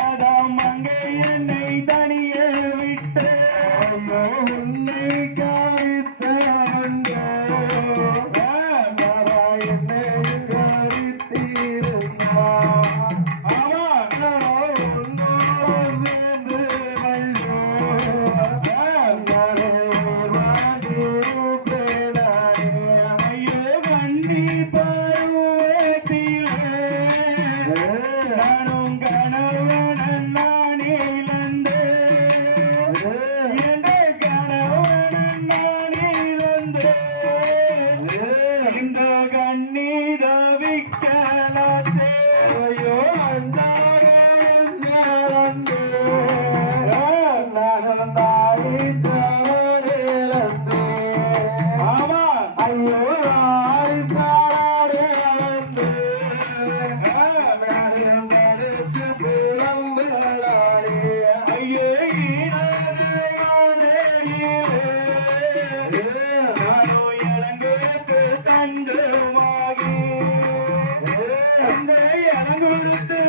だ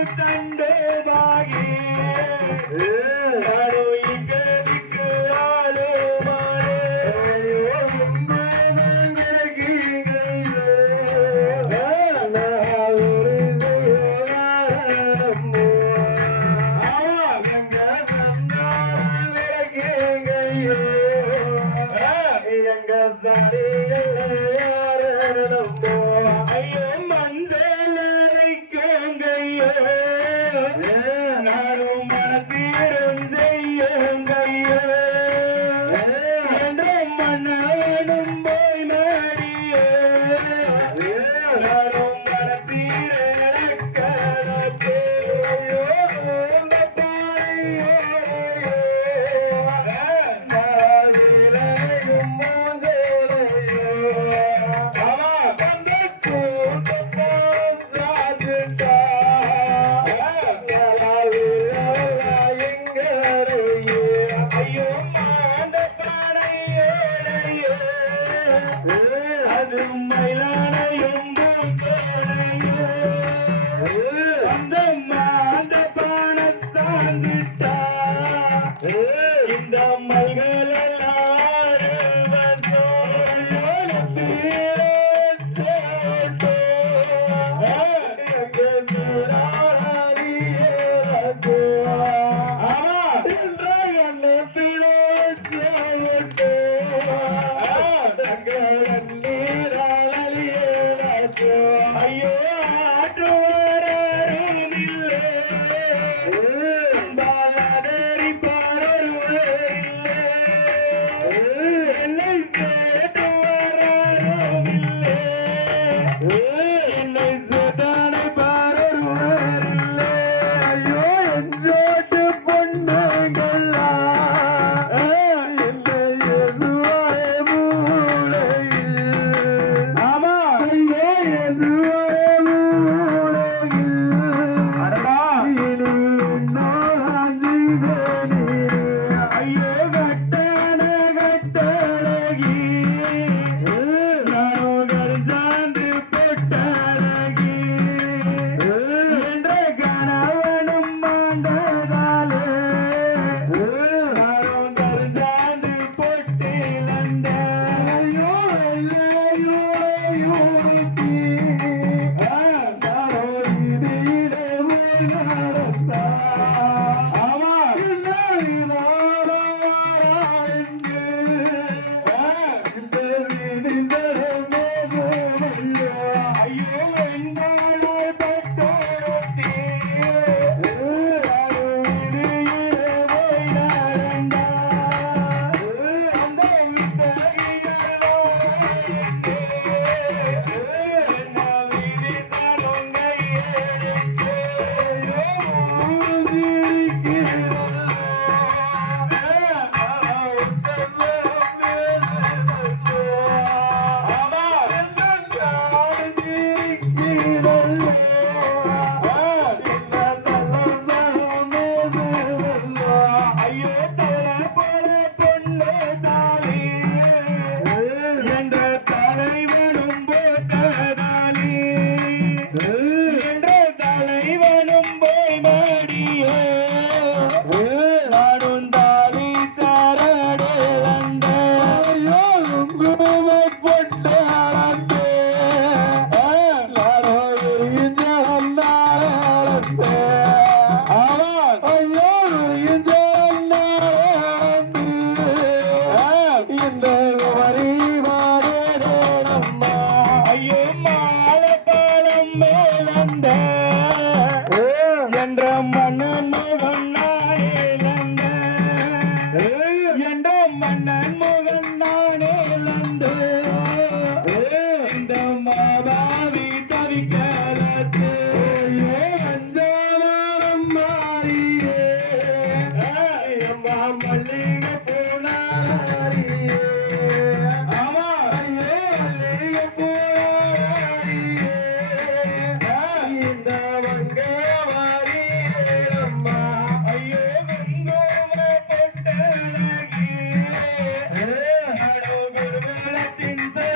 இளங்குருத்து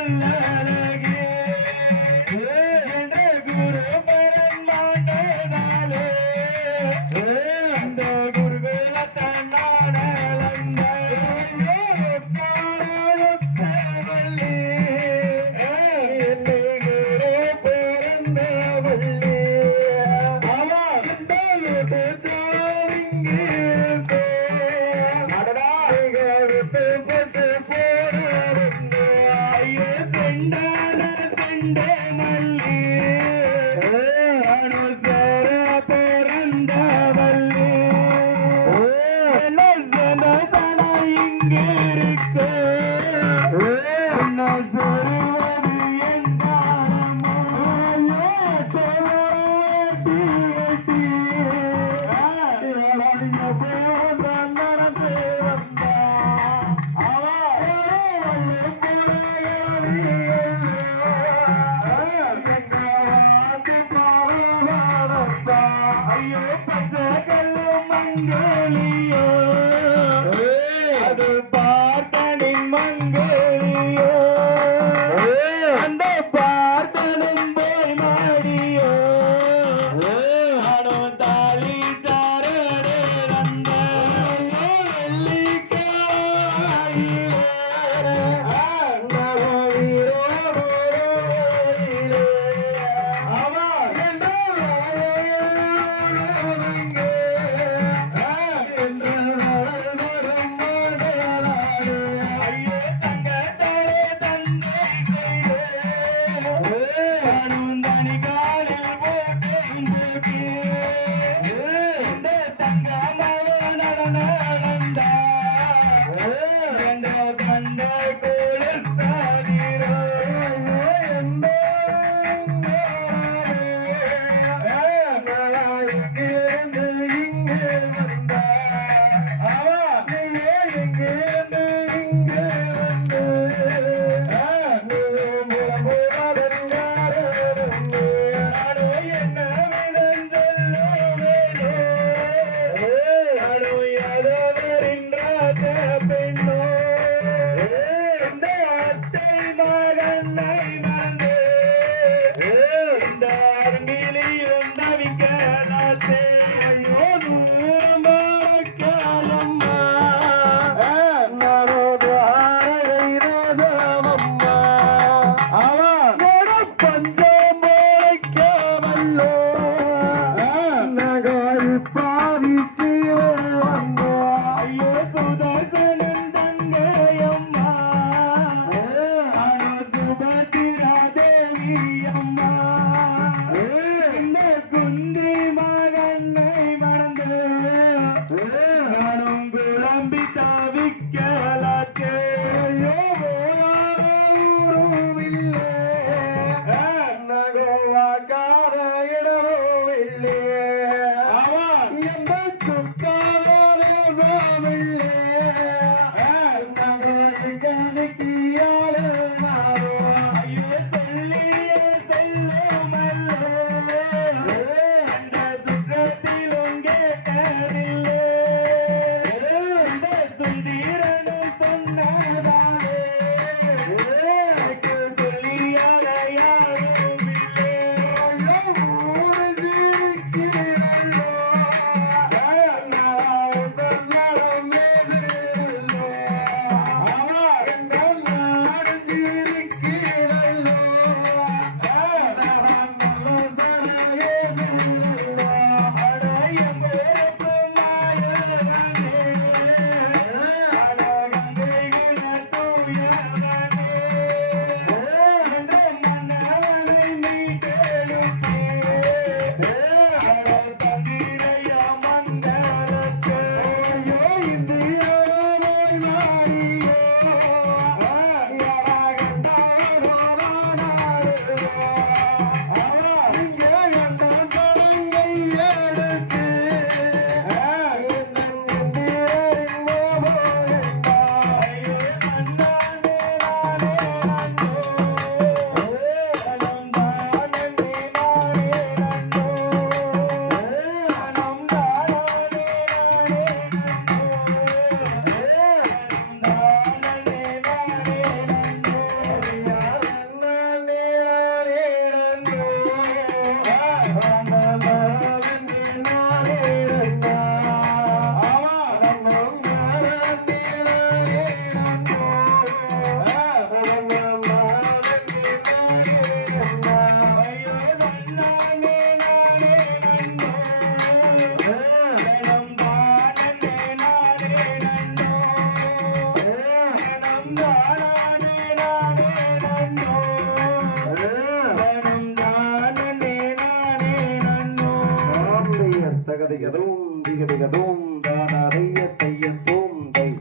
அழகுருவலத்தின் பெண்ணோ